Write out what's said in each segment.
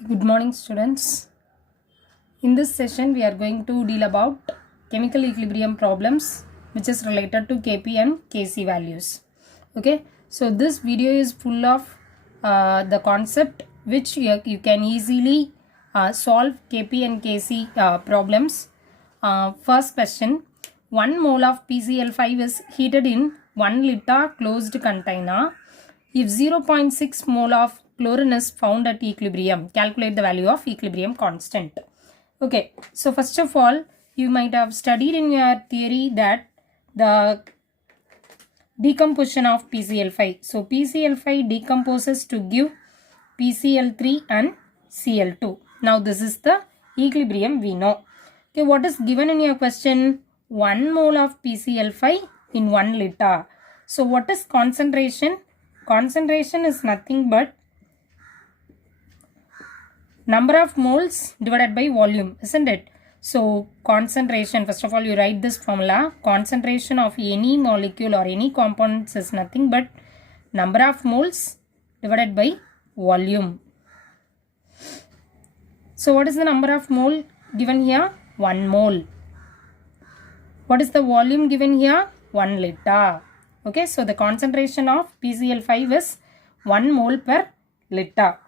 Good morning, students. In this session, we are going to deal about chemical equilibrium problems which is related to Kp and Kc values. Okay, so this video is full of the concept which you can easily solve Kp and Kc problems. First question, 1 mole of PCl5 is heated in 1 liter closed container. If 0.6 mole of chlorine is found at equilibrium, calculate the value of equilibrium constant. Okay, so first of all, you might have studied in your theory that the decomposition of PCl5. So PCl5 decomposes to give PCl3 and Cl2. Now this is the equilibrium we know. Okay, what is given in your question? 1 mole of PCl5 in 1 liter. So what is concentration? Concentration is nothing but number of moles divided by volume, isn't it? So concentration, first of all you write this formula. Concentration of any molecule or any components is nothing but number of moles divided by volume. So what is the number of mole given here? 1 mole. What is the volume given here? 1 liter. Okay, so the concentration of PCl5 is 1 mole per liter.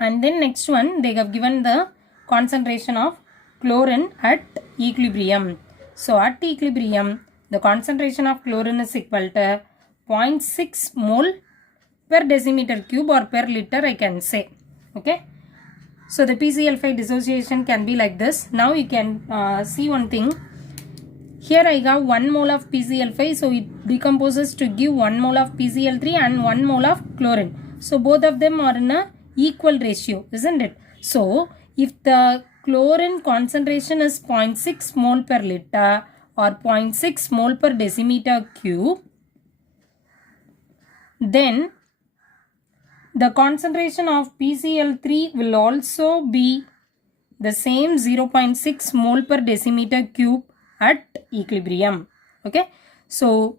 And then next one, they have given the concentration of chlorine at equilibrium. So at equilibrium, the concentration of chlorine is equal to 0.6 mole per decimeter cube or per liter, I can say. Okay. So the PCl5 dissociation can be like this. Now you can see one thing. Here I have 1 mole of PCl5, so it decomposes to give 1 mole of PCl3 and 1 mole of chlorine. So both of them are in a equal ratio, isn't it? So if the chlorine concentration is 0.6 mole per liter or 0.6 mole per decimeter cube, then the concentration of PCl3 will also be the same 0.6 mole per decimeter cube at equilibrium. Okay, so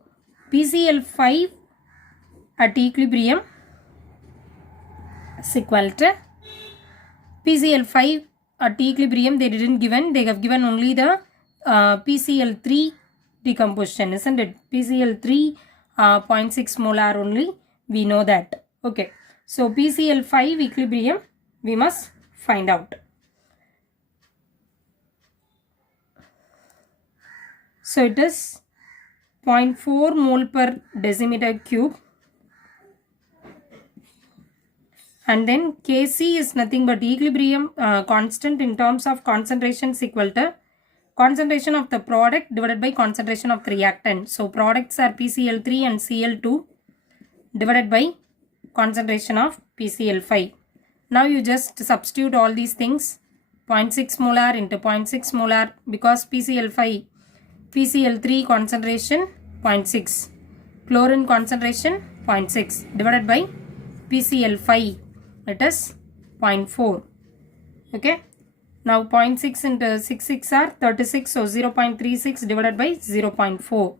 PCl5 at equilibrium is equal to PCl5 at equilibrium. They didn't given, they have given only the PCl3 decomposition, isn't it? PCl3 0.6 molar only, we know that. Okay, so PCl5 equilibrium we must find out. So it is 0.4 mole per decimeter cube, and then Kc is nothing but equilibrium constant in terms of concentration is equal to concentration of the product divided by concentration of the reactant. So products are PCl3 and Cl2 divided by concentration of PCl5. Now you just substitute all these things. 0.6 molar into 0.6 molar, because PCl3 concentration 0.6, chlorine concentration 0.6 divided by PCl5, it is 0.4. Okay, now 0.6 into 6 are 36, so 0.36 divided by 0.4.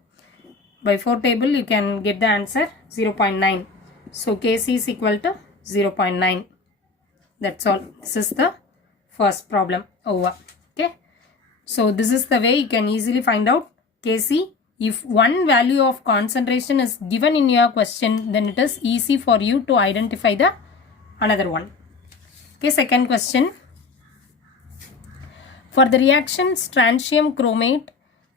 By 4 table you can get the answer 0.9. So Kc is equal to 0.9. That's all. This is the first problem over. Okay, so this is the way you can easily find out Kc. If one value of concentration is given in your question, then it is easy for you to identify the another one. Okay, second question. For the reaction strontium chromate,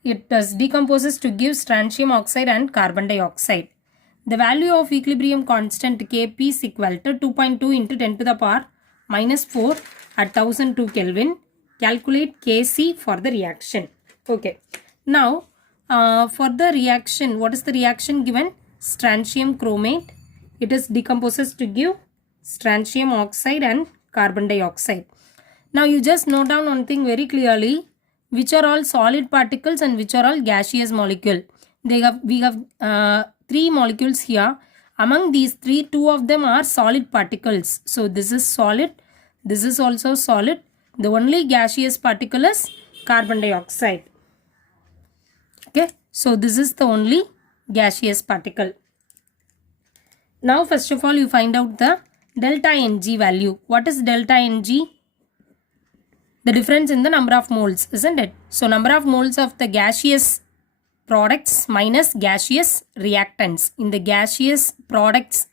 it decomposes to give strontium oxide and carbon dioxide. The value of equilibrium constant Kp is equal to 2.2 into 10 to the power minus 4 at 1002 Kelvin. Calculate Kc for the reaction. Okay. Now, for the reaction, what is the reaction given? Strontium chromate. It is decomposes to give strontium oxide and carbon dioxide. Now, you just note down one thing very clearly. Which are all solid particles and which are all gaseous molecule. We have 3 molecules here. Among these 3, 2 of them are solid particles. So, this is solid. This is also solid. The only gaseous particle is carbon dioxide. Okay, so this is the only gaseous particle. Now first of all you find out the delta Ng value. What is delta Ng? The difference in the number of moles, isn't it? So number of moles of the gaseous products minus gaseous reactants. In the gaseous products,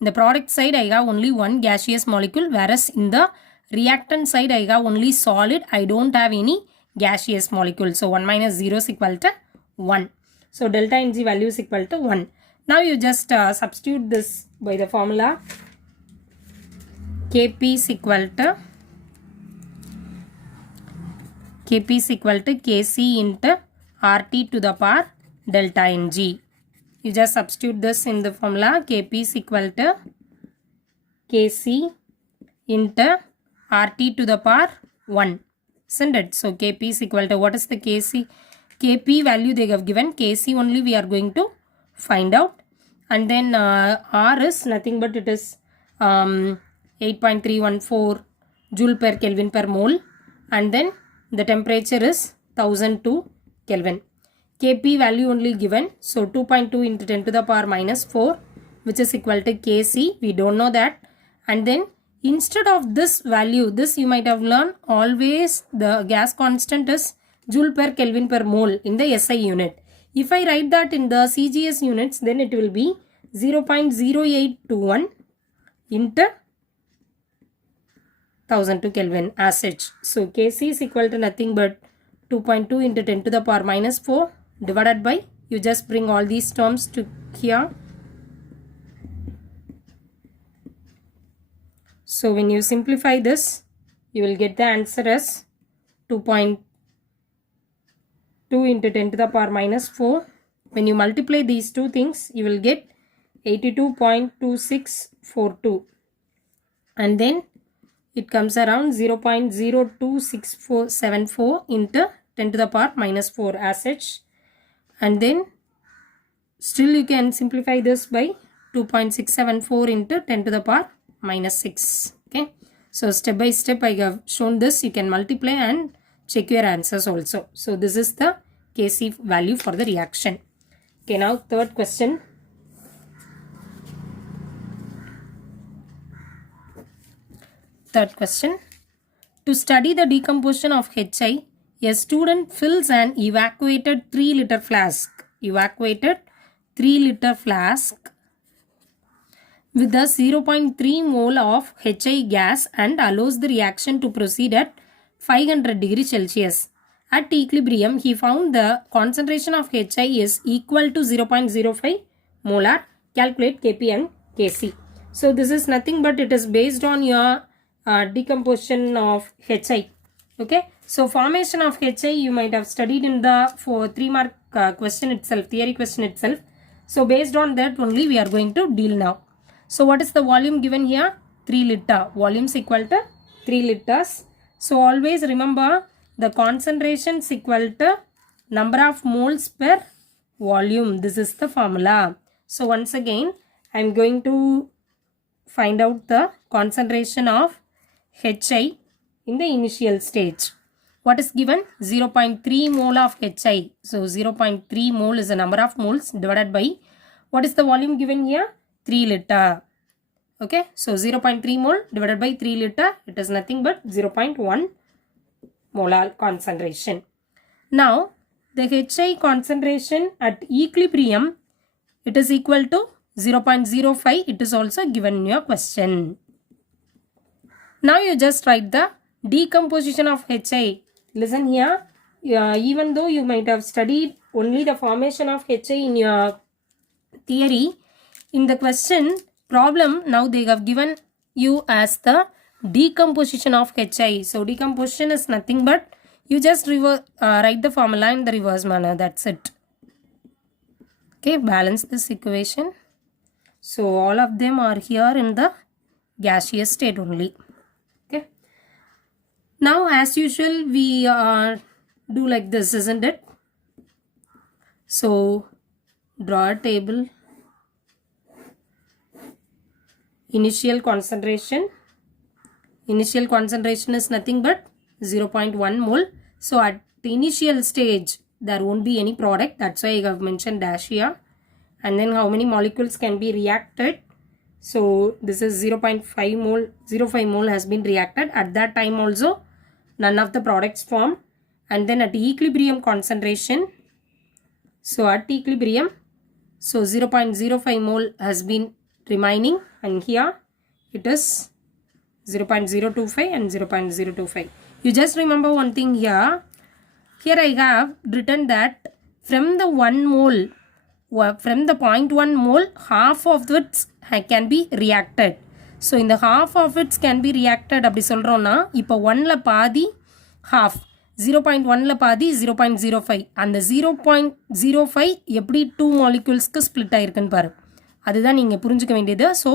in the product side I have only one gaseous molecule, whereas in the reactant side I have only solid. I don't have any gaseous molecule. So 1 minus 0 is equal to 1. So delta Ng value is equal to 1. Now you just substitute this by the formula. Kp is equal to Kc into RT to the power delta Ng. You just substitute this in the formula. Kp is equal to Kc into RT to the power 1. Isn't it? So Kp is equal to, what is the Kc? Kp value they have given. Kc only we are going to find out. And then R is nothing but it is 8.314 joule per Kelvin per mole. And then the temperature is 1002 Kelvin. Kp value only given. So 2.2 into 10 to the power minus 4, which is equal to Kc. We don't know that. And then instead of this value, this you might have learned, always the gas constant is joule per Kelvin per mole in the SI unit. If I write that in the CGS units, then it will be 0.0821 into 1002 Kelvin as such. So Kc is equal to nothing but 2.2 into 10 to the power minus 4 divided by, you just bring all these terms to here. So when you simplify this, you will get the answer as 2.2 into 10 to the power minus 4. When you multiply these two things, you will get 82.2642. And then it comes around 0.02674 into 10 to the power minus 4 as such. And then still you can simplify this by 2.674 into 10 to the power minus 6. Okay. So step by step I have shown this. You can multiply and check your answers also. So this is the Kc value for the reaction. Okay, now third question. Third question. To study the decomposition of HI, a student fills an evacuated 3 liter flask. Evacuated 3 liter flask with a 0.3 mole of HI gas and allows the reaction to proceed at 500 degrees Celsius. At equilibrium, he found the concentration of HI is equal to 0.05 molar. Calculate Kp and Kc. So this is nothing but it is based on your decomposition of HI. Okay. So formation of HI you might have studied in the 3 mark question itself, theory question itself. So based on that only we are going to deal now. So what is the volume given here? 3 liter. Volume is equal to 3 liters. So always remember the concentration is equal to number of moles per volume. This is the formula. So once again I am going to find out the concentration of HI in the initial stage. What is given? 0.3 mole of HI. So 0.3 mole is the number of moles divided by, what is the volume given here? 3 liter. Okay. So 0.3 mole divided by 3 liter. It is nothing but 0.1 molar concentration. Now the HI concentration at equilibrium, it is equal to 0.05. It is also given in your question. Now you just write the decomposition of HI. Listen here. Even though you might have studied only the formation of HI in your theory, in the question problem now they have given you as the decomposition of HI. So decomposition is nothing but you just write the formula in the reverse manner. That's it. Okay, balance this equation. So all of them are here in the gaseous state only. Okay. Now as usual we do like this, isn't it? So draw a table. Initial concentration. Initial concentration is nothing but 0.1 mole. So at the initial stage there won't be any product. That's why I have mentioned dash here. And then how many molecules can be reacted. So this is 0.5 mole, 0.5 mole has been reacted. At that time also none of the products formed. And then at equilibrium concentration, so at equilibrium, so 0.05 mole has been remaining, and here it is 0.025 and 0.025. You just remember one thing here. Here I have written that from the 1 mole, from the 0.1 mole, half of it can be reacted. So in the half of it can be reacted அப்படி சொல்றோம்னா இப்போ 1ல பாதி half, 0.1ல பாதி 0.05, அந்த 0.05 எப்படி 2 moleculesக்கு split ஆயிருக்குன்னு பாரு. அதுதான் நீங்க புரிஞ்சுக்க வேண்டியது. So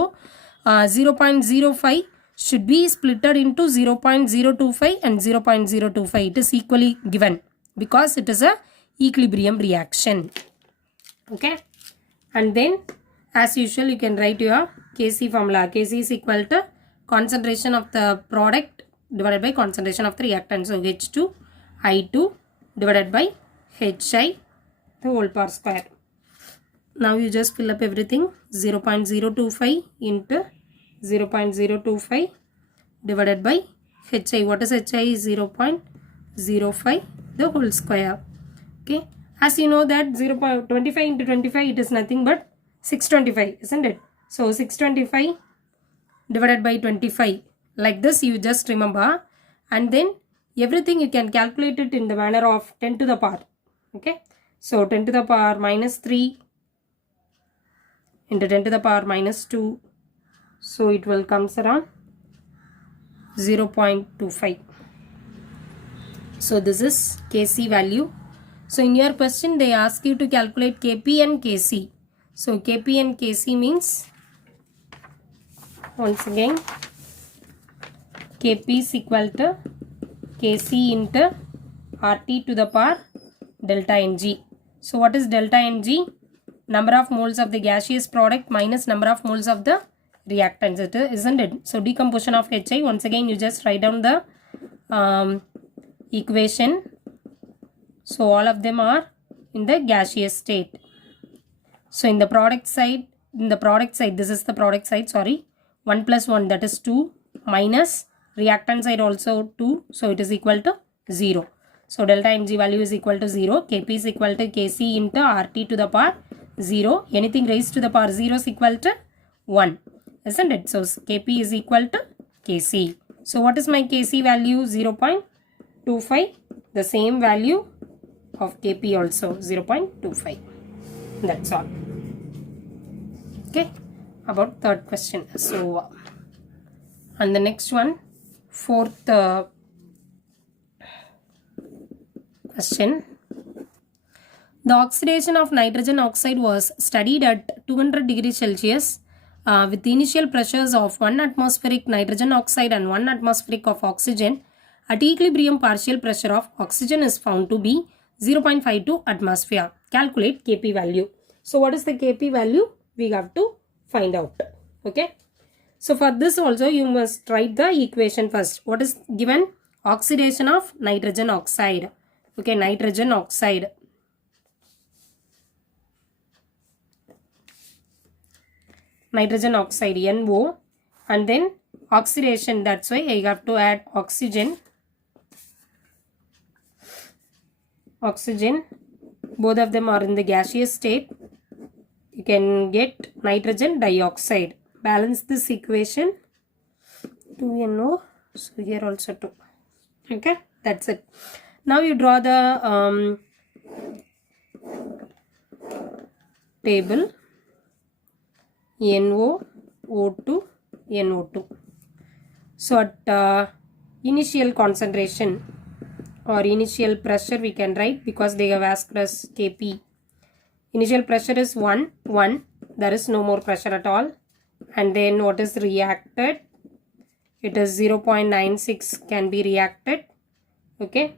0.05 should be splitted into 0.025 and 0.025. It is equally given because it is a equilibrium reaction. Okay, and then as usual you can write your Kc formula. Kc is equal to concentration of the product divided by concentration of the reactant. So H2I2 divided by Hi the whole power square. Now you just fill up everything. 0.025 into 0.025 divided by Hi. What is Hi? 0.05 the whole square. Okay, as you know that 0.25 into 25, it is nothing but 625, isn't it? So 625 divided by 25, like this you just remember, and then everything you can calculate it in the manner of 10 to the power. Okay, so 10 to the power minus 3 into 10 to the power minus 2, so it will comes around 0.25. So this is Kc value. So in your question they ask you to calculate Kp and Kc. So Kp and Kc means, once again, Kp is equal to Kc into RT to the power delta Ng. So what is delta Ng? Number of moles of the gaseous product minus number of moles of the reactants, isn't it? So decomposition of Hi, once again you just write down the equation. So all of them are in the gaseous state. So in the product side, this is the product side, sorry, 1 plus 1, that is 2, minus reactant side also 2, so it is equal to 0. So delta Ng value is equal to 0. Kp is equal to Kc into RT to the power 0. Anything raised to the power 0 is equal to 1, isn't it? So Kp is equal to Kc. So what is my Kc value? 0.25. The same value of Kp also 0.25. That's all. Okay, about third question. So and the next one, fourth question. The oxidation of nitrogen oxide was studied at 200 degrees Celsius with initial pressures of 1 atmospheric nitrogen oxide and 1 atmospheric of oxygen. At equilibrium, partial pressure of oxygen is found to be 0.52 atmosphere. Calculate Kp value. So what is the Kp value? We have to find out. Okay. So for this also you must write the equation first. What is given? Oxidation of nitrogen oxide. Okay, nitrogen oxide. Nitrogen oxide, NO, and then oxidation, that's why I have to add oxygen. Oxygen, both of them are in the gaseous state. You can get nitrogen dioxide. Balance this equation. 2NO, so here also 2. Okay, that's it. Now you draw the table. NO, O2, NO2. So at initial concentration or initial pressure we can write, because they have asked us Kp. Initial pressure is 1. There is no more pressure at all. And then what is reacted? It is 0.96 can be reacted. Okay.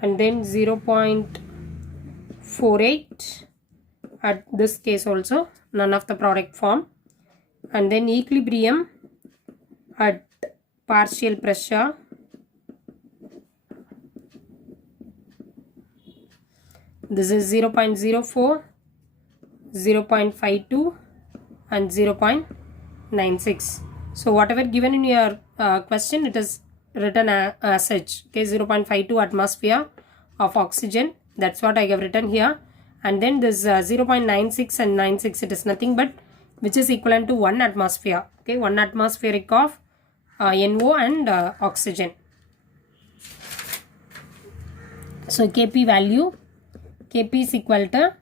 And then 0.48. At this case also none of the product form. And then equilibrium at partial pressure. This is 0.04, 0.52 and 0.96. 0.96. So whatever given in your question, it is written as such. Okay, 0.52 atmosphere of oxygen. That's what I have written here. And then this 0.96 and 96, it is nothing but which is equivalent to 1 atmosphere. Okay, 1 atmospheric of NO and oxygen. So Kp value, Kp is equal to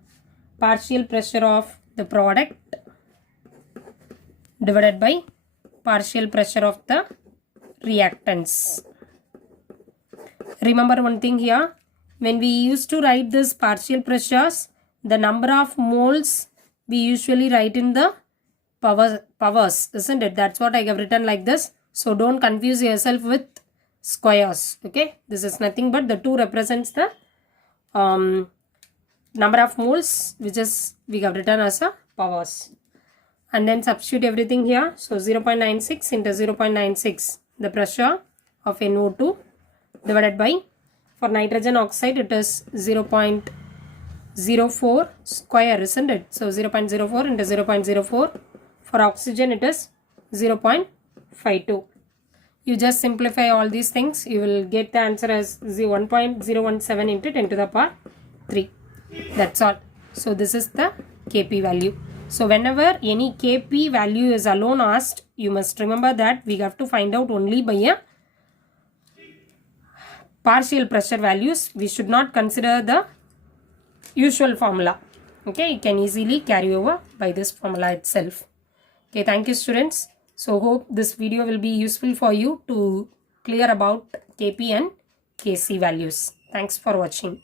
partial pressure of the product divided by partial pressure of the reactants. Remember one thing here, when we used to write this partial pressures, the number of moles we usually write in the powers, isn't it? That's what I have written like this. So don't confuse yourself with squares. Okay, this is nothing but the 2 represents the number of moles, which is we have written as a powers. And then substitute everything here. So 0.96 into 0.96, the pressure of NO2 divided by, for nitrogen oxide it is 0.04 square, isn't it? So 0.04 into 0.04. For oxygen it is 0.52. You just simplify all these things, you will get the answer as 1.017 into 10 to the power 3. That's all. So this is the Kp value. So whenever any Kp value is alone asked, you must remember that we have to find out only by a partial pressure values. We should not consider the usual formula. Okay, you can easily carry over by this formula itself. Okay, thank you students. So hope this video will be useful for you to clear about Kp and Kc values. Thanks for watching.